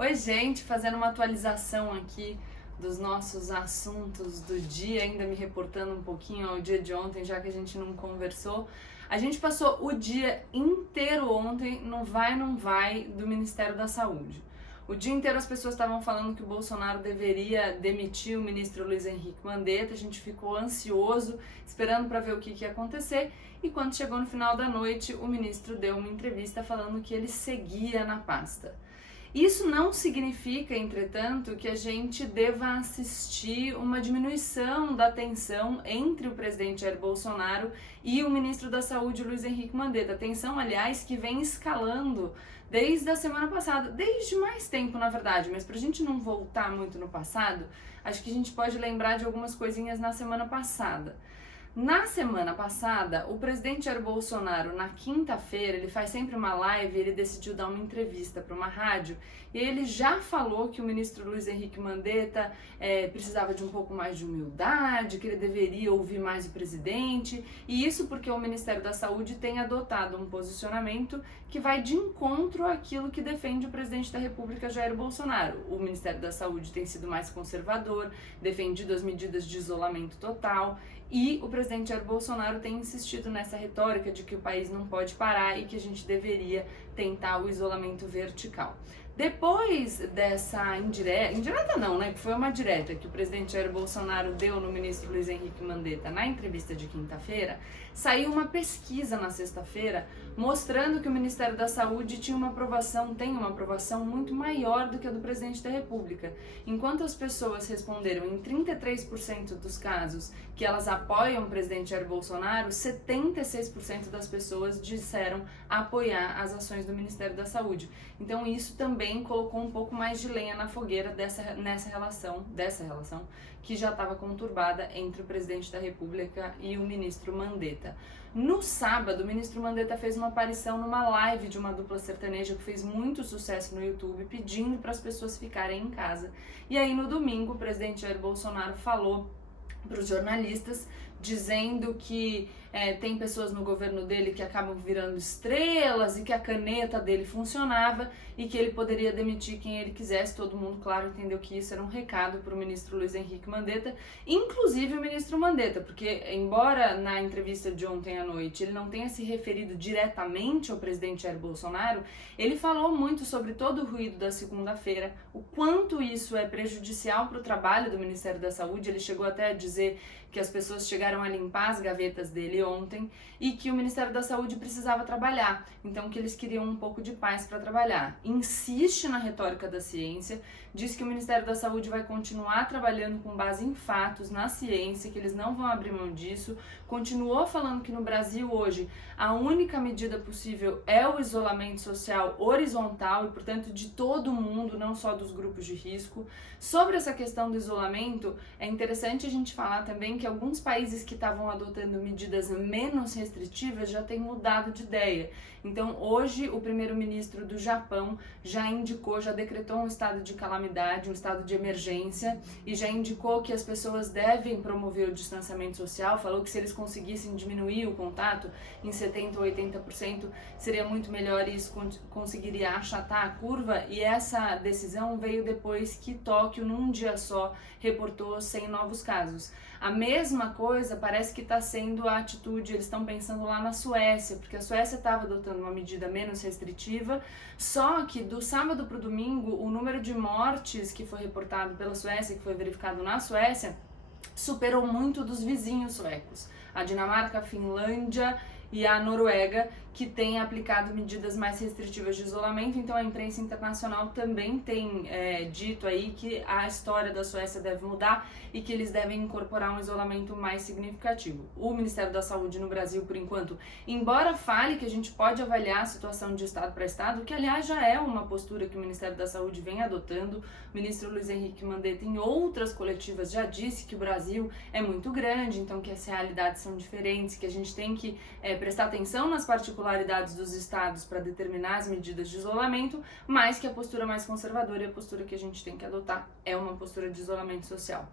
Oi, gente, fazendo uma atualização aqui dos nossos assuntos do dia, ainda me reportando um pouquinho ao dia de ontem, já que a gente não conversou. A gente passou o dia inteiro ontem no vai não vai do Ministério da Saúde. O dia inteiro as pessoas estavam falando que o Bolsonaro deveria demitir o ministro Luiz Henrique Mandetta, a gente ficou ansioso, esperando para ver o que ia acontecer, e quando chegou no final da noite, o ministro deu uma entrevista falando que ele seguia na pasta. Isso não significa, entretanto, que a gente deva assistir uma diminuição da tensão entre o presidente Jair Bolsonaro e o ministro da Saúde, Luiz Henrique Mandetta. Tensão, aliás, que vem escalando desde a semana passada, desde mais tempo, na verdade, mas para a gente não voltar muito no passado, acho que a gente pode lembrar de algumas coisinhas na semana passada. Na semana passada, o presidente Jair Bolsonaro, na quinta-feira, ele faz sempre uma live, ele decidiu dar uma entrevista para uma rádio, e ele já falou que o ministro Luiz Henrique Mandetta precisava de um pouco mais de humildade, que ele deveria ouvir mais o presidente, e isso porque o Ministério da Saúde tem adotado um posicionamento que vai de encontro àquilo que defende o presidente da República, Jair Bolsonaro. O Ministério da Saúde tem sido mais conservador, defendido as medidas de isolamento total, e o presidente Jair Bolsonaro tem insistido nessa retórica de que o país não pode parar e que a gente deveria tentar o isolamento vertical. Depois dessa indireta não, né, que foi uma direta que o presidente Jair Bolsonaro deu no ministro Luiz Henrique Mandetta na entrevista de quinta-feira, saiu uma pesquisa na sexta-feira mostrando que o Ministério da Saúde tem uma aprovação muito maior do que a do presidente da República. Enquanto as pessoas responderam em 33% dos casos que elas apoiam o presidente Jair Bolsonaro, 76% das pessoas disseram apoiar as ações do Ministério da Saúde. Então isso também colocou um pouco mais de lenha na fogueira dessa relação que já estava conturbada entre o presidente da República e o ministro Mandetta. No sábado, o ministro Mandetta fez uma aparição numa live de uma dupla sertaneja que fez muito sucesso no YouTube, pedindo para as pessoas ficarem em casa. E aí no domingo, o presidente Jair Bolsonaro falou para os jornalistas, dizendo que tem pessoas no governo dele que acabam virando estrelas e que a caneta dele funcionava e que ele poderia demitir quem ele quisesse. Todo mundo, claro, entendeu que isso era um recado para o ministro Luiz Henrique Mandetta, inclusive o ministro Mandetta, porque embora na entrevista de ontem à noite ele não tenha se referido diretamente ao presidente Jair Bolsonaro, ele falou muito sobre todo o ruído da segunda-feira, o quanto isso é prejudicial para o trabalho do Ministério da Saúde. Ele chegou até a dizer que as pessoas chegaram a limpar as gavetas dele ontem e que o Ministério da Saúde precisava trabalhar, então que eles queriam um pouco de paz para trabalhar. Insiste na retórica da ciência, diz que o Ministério da Saúde vai continuar trabalhando com base em fatos, na ciência, que eles não vão abrir mão disso. Continuou falando que no Brasil hoje a única medida possível é o isolamento social horizontal e, portanto, de todo mundo, não só dos grupos de risco. Sobre essa questão do isolamento, é interessante a gente falar também que alguns países que estavam adotando medidas menos restritivas já têm mudado de ideia. Então, hoje, o primeiro-ministro do Japão já decretou um estado de calamidade, um estado de emergência, e já indicou que as pessoas devem promover o distanciamento social. Falou que se eles conseguissem diminuir o contato em 70% ou 80%, seria muito melhor e isso conseguiria achatar a curva, e essa decisão veio depois que Tóquio, num dia só, reportou 100 novos casos. A mesma coisa parece que está sendo a atitude, eles estão pensando lá na Suécia, porque a Suécia estava adotando uma medida menos restritiva, só que do sábado para o domingo, o número de mortes que foi reportado pela Suécia, que foi verificado na Suécia, superou muito dos vizinhos suecos. A Dinamarca, a Finlândia e a Noruega, que têm aplicado medidas mais restritivas de isolamento. Então a imprensa internacional também tem dito aí que a história da Suécia deve mudar e que eles devem incorporar um isolamento mais significativo. O Ministério da Saúde no Brasil, por enquanto, embora fale que a gente pode avaliar a situação de estado para estado, que aliás já é uma postura que o Ministério da Saúde vem adotando, o ministro Luiz Henrique Mandetta em outras coletivas já disse que o Brasil é muito grande, então que as realidades são diferentes, que a gente tem que prestar atenção nas particularidades dos estados para determinar as medidas de isolamento, mas que a postura mais conservadora e a postura que a gente tem que adotar é uma postura de isolamento social.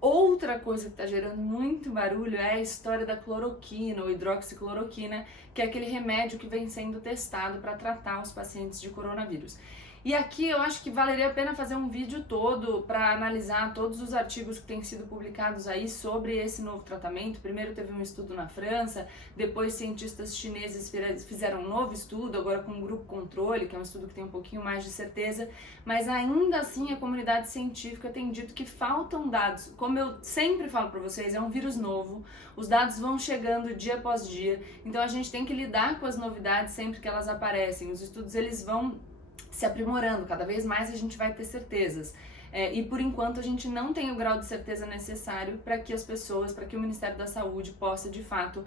Outra coisa que está gerando muito barulho é a história da cloroquina ou hidroxicloroquina, que é aquele remédio que vem sendo testado para tratar os pacientes de coronavírus. E aqui eu acho que valeria a pena fazer um vídeo todo para analisar todos os artigos que têm sido publicados aí sobre esse novo tratamento. Primeiro teve um estudo na França, depois cientistas chineses fizeram um novo estudo, agora com um grupo controle, que é um estudo que tem um pouquinho mais de certeza, mas ainda assim a comunidade científica tem dito que faltam dados. Como eu sempre falo para vocês, é um vírus novo, os dados vão chegando dia após dia, então a gente tem que lidar com as novidades sempre que elas aparecem. Os estudos eles vão se aprimorando, cada vez mais a gente vai ter certezas. E por enquanto a gente não tem o grau de certeza necessário para que as pessoas, para que o Ministério da Saúde possa de fato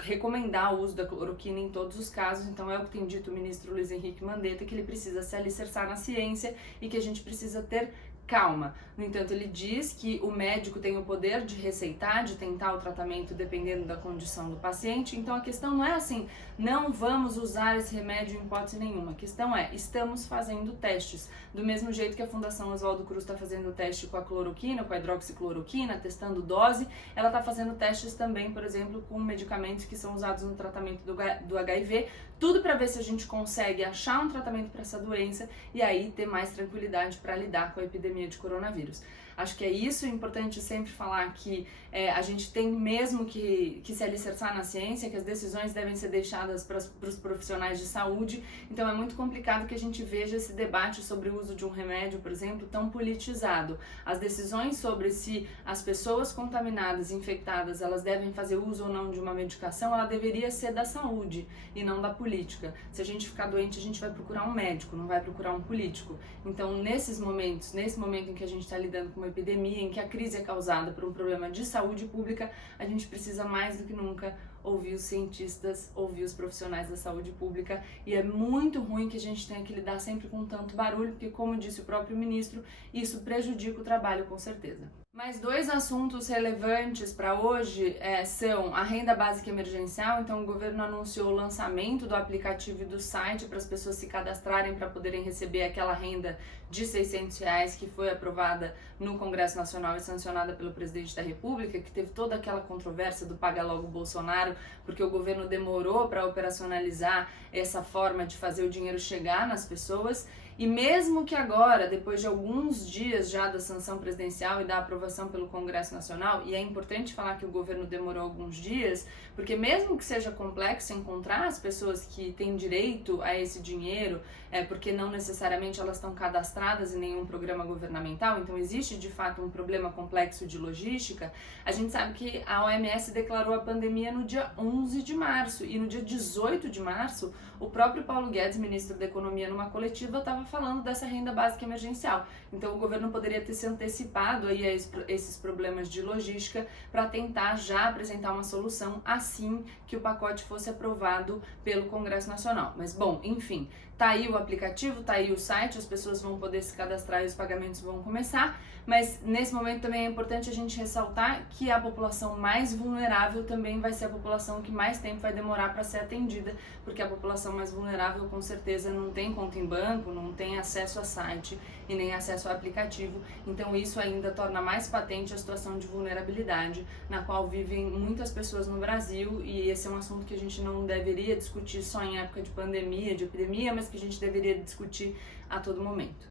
recomendar o uso da cloroquina em todos os casos. Então é o que tem dito o ministro Luiz Henrique Mandetta, que ele precisa se alicerçar na ciência e que a gente precisa ter calma. No entanto, ele diz que o médico tem o poder de receitar, de tentar o tratamento dependendo da condição do paciente. Então a questão não é assim, não vamos usar esse remédio em hipótese nenhuma. A questão é, estamos fazendo testes. Do mesmo jeito que a Fundação Oswaldo Cruz está fazendo teste com a cloroquina, com a hidroxicloroquina, testando dose, ela está fazendo testes também, por exemplo, com medicamentos que são usados no tratamento do HIV, tudo para ver se a gente consegue achar um tratamento para essa doença e aí ter mais tranquilidade para lidar com a epidemia de coronavírus. Acho que é isso, é importante sempre falar que a gente tem mesmo que se alicerçar na ciência, que as decisões devem ser deixadas para os profissionais de saúde, então é muito complicado que a gente veja esse debate sobre o uso de um remédio, por exemplo, tão politizado. As decisões sobre se as pessoas contaminadas, infectadas, elas devem fazer uso ou não de uma medicação, ela deveria ser da saúde e não da política. Se a gente ficar doente, a gente vai procurar um médico, não vai procurar um político. Então, nesse momento em que a gente está lidando com uma epidemia, em que a crise é causada por um problema de saúde pública, a gente precisa mais do que nunca ouvir os cientistas, ouvir os profissionais da saúde pública, e é muito ruim que a gente tenha que lidar sempre com tanto barulho, porque, como disse o próprio ministro, isso prejudica o trabalho com certeza. Mais dois assuntos relevantes para hoje são a renda básica emergencial. Então o governo anunciou o lançamento do aplicativo e do site para as pessoas se cadastrarem para poderem receber aquela renda de R$600 que foi aprovada no Congresso Nacional e sancionada pelo presidente da República, que teve toda aquela controvérsia do Paga Logo Bolsonaro, porque o governo demorou para operacionalizar essa forma de fazer o dinheiro chegar nas pessoas. E mesmo que agora, depois de alguns dias já da sanção presidencial e da aprovação pelo Congresso Nacional, e é importante falar que o governo demorou alguns dias, porque mesmo que seja complexo encontrar as pessoas que têm direito a esse dinheiro, porque não necessariamente elas estão cadastradas em nenhum programa governamental, então existe de fato um problema complexo de logística, a gente sabe que a OMS declarou a pandemia no dia 11 de março, e no dia 18 de março, o próprio Paulo Guedes, ministro da Economia, numa coletiva, estava falando dessa renda básica emergencial. Então o governo poderia ter se antecipado aí a esses problemas de logística para tentar já apresentar uma solução assim que o pacote fosse aprovado pelo Congresso Nacional. Mas bom, enfim, tá aí o aplicativo, tá aí o site, as pessoas vão poder se cadastrar e os pagamentos vão começar, mas nesse momento também é importante a gente ressaltar que a população mais vulnerável também vai ser a população que mais tempo vai demorar para ser atendida, porque a população mais vulnerável com certeza não tem conta em banco, não tem acesso a site e nem acesso ao aplicativo, então isso ainda torna mais patente a situação de vulnerabilidade na qual vivem muitas pessoas no Brasil, e esse é um assunto que a gente não deveria discutir só em época de pandemia, de epidemia, mas que a gente deveria discutir a todo momento.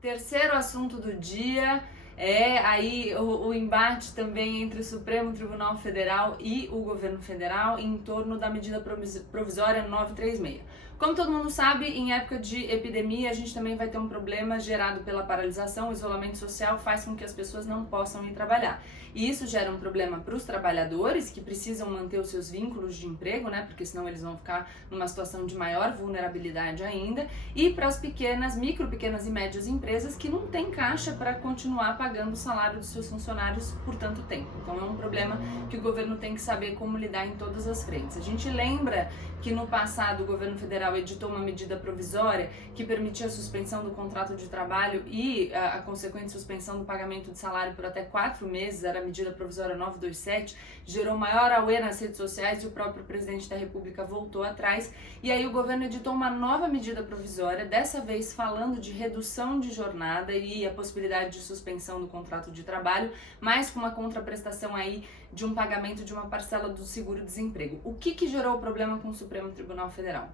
Terceiro assunto do dia é aí o embate também entre o Supremo Tribunal Federal e o governo federal em torno da medida provisória 936. Como todo mundo sabe, em época de epidemia a gente também vai ter um problema gerado pela paralisação. O isolamento social faz com que as pessoas não possam ir trabalhar. E isso gera um problema para os trabalhadores que precisam manter os seus vínculos de emprego, né? Porque senão eles vão ficar numa situação de maior vulnerabilidade ainda. E para as pequenas e médias empresas que não têm caixa para continuar pagando o salário dos seus funcionários por tanto tempo. Então é um problema que o governo tem que saber como lidar em todas as frentes. A gente lembra que no passado o governo federal editou uma medida provisória que permitia a suspensão do contrato de trabalho e a consequente suspensão do pagamento de salário por até 4 meses, era a medida provisória 927, gerou maior auê nas redes sociais e o próprio presidente da República voltou atrás, e aí o governo editou uma nova medida provisória, dessa vez falando de redução de jornada e a possibilidade de suspensão do contrato de trabalho, mas com uma contraprestação aí de um pagamento de uma parcela do seguro-desemprego. O que gerou o problema com o Supremo Tribunal Federal?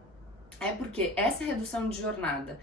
É porque essa redução de jornada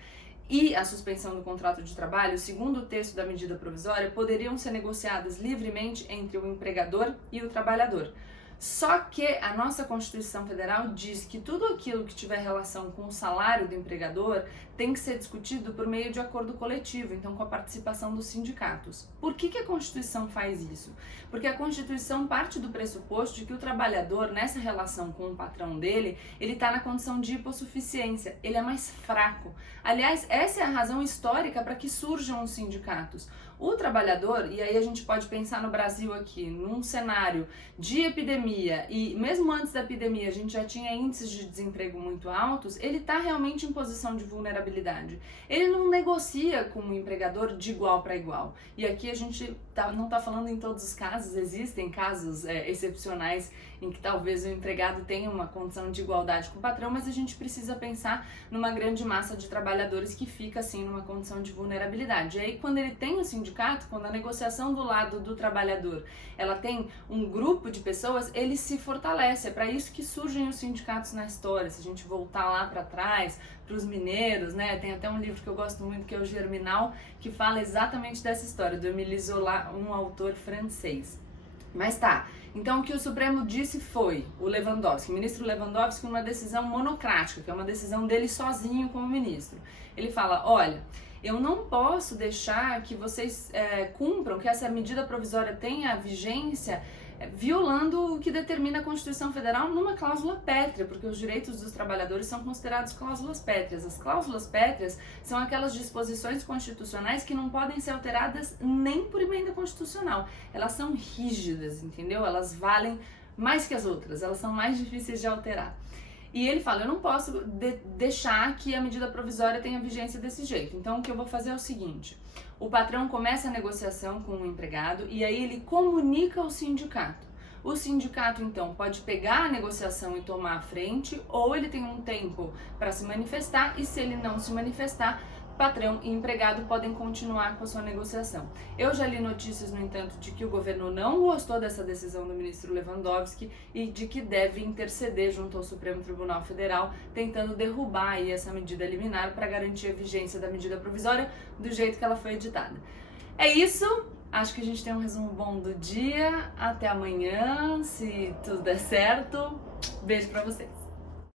e a suspensão do contrato de trabalho, segundo o texto da medida provisória, poderiam ser negociadas livremente entre o empregador e o trabalhador. Só que a nossa Constituição Federal diz que tudo aquilo que tiver relação com o salário do empregador tem que ser discutido por meio de acordo coletivo, então com a participação dos sindicatos. Por que a Constituição faz isso? Porque a Constituição parte do pressuposto de que o trabalhador, nessa relação com o patrão dele, ele está na condição de hipossuficiência, ele é mais fraco. Aliás, essa é a razão histórica para que surjam os sindicatos. O trabalhador, e aí a gente pode pensar no Brasil aqui, num cenário de epidemia, e mesmo antes da epidemia a gente já tinha índices de desemprego muito altos, ele está realmente em posição de vulnerabilidade. Ele não negocia com o empregador de igual para igual. E aqui a gente não está falando em todos os casos, existem casos excepcionais em que talvez o empregado tenha uma condição de igualdade com o patrão, mas a gente precisa pensar numa grande massa de trabalhadores que fica assim numa condição de vulnerabilidade. E aí quando ele tem o sindicato, quando a negociação do lado do trabalhador, ela tem um grupo de pessoas, ele se fortalece. É para isso que surgem os sindicatos na história. Se a gente voltar lá para trás, para os mineiros, né? Tem até um livro que eu gosto muito, que é o Germinal, que fala exatamente dessa história, do Émile Zola, um autor francês. Mas tá, então o que o Supremo disse foi, o ministro Lewandowski, numa decisão monocrática, que é uma decisão dele sozinho como ministro. Ele fala, olha, eu não posso deixar que vocês cumpram, que essa medida provisória tenha vigência violando o que determina a Constituição Federal numa cláusula pétrea, porque os direitos dos trabalhadores são considerados cláusulas pétreas. As cláusulas pétreas são aquelas disposições constitucionais que não podem ser alteradas nem por emenda constitucional. Elas são rígidas, entendeu? Elas valem mais que as outras, elas são mais difíceis de alterar. E ele fala, eu não posso deixar que a medida provisória tenha vigência desse jeito. Então o que eu vou fazer é o seguinte, o patrão começa a negociação com o empregado e aí ele comunica ao sindicato. O sindicato então pode pegar a negociação e tomar a frente, ou ele tem um tempo para se manifestar, e se ele não se manifestar, patrão e empregado podem continuar com a sua negociação. Eu já li notícias, no entanto, de que o governo não gostou dessa decisão do ministro Lewandowski e de que deve interceder junto ao Supremo Tribunal Federal, tentando derrubar aí essa medida liminar para garantir a vigência da medida provisória do jeito que ela foi editada. É isso, acho que a gente tem um resumo bom do dia. Até amanhã, se tudo der certo. Beijo pra vocês.